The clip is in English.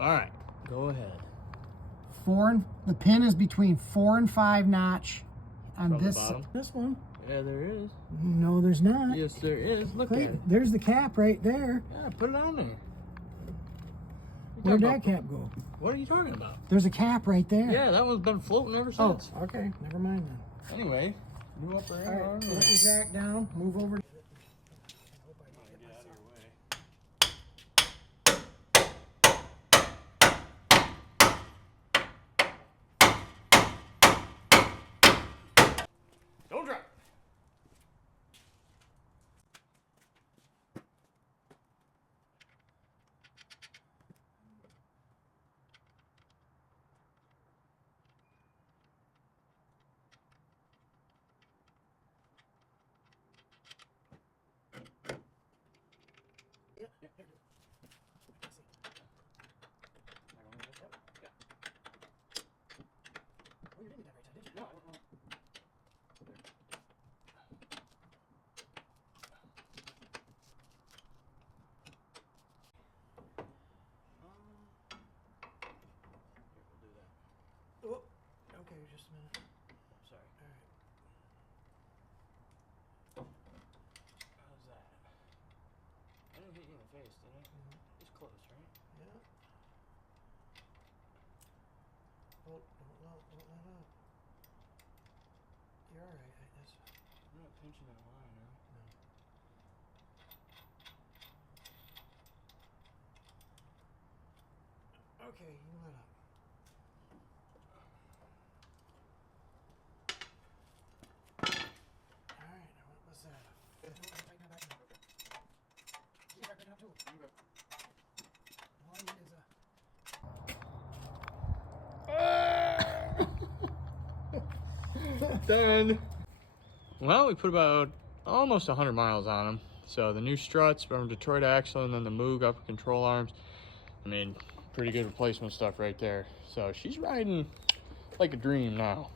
All right, go ahead. The pin is between 4 and 5 notch on From this. the bottom? This one. Yeah, there is. No, there's not. Yes, there is. Look at it. There's the cap right there. Yeah, put it on there. Where'd that cap go? What are you talking about? There's a cap right there. Yeah, that one's been floating ever since. Oh, okay. Never mind then. Anyway, move up there. All right, let your jack down. Move over. Don't drop. Oh, okay, just a minute. Sorry. All right. How's that? I didn't hit you in the face, did I? It's close, right? Yeah. Oh, don't let up. You're all right. I'm not pinching that line now. No. Okay, you let up. All right, what's that? Done. Well, we put about almost 100 miles on them. So the new struts from Detroit Axle and then the Moog upper control arms. I mean, pretty good replacement stuff right there. So she's riding like a dream now.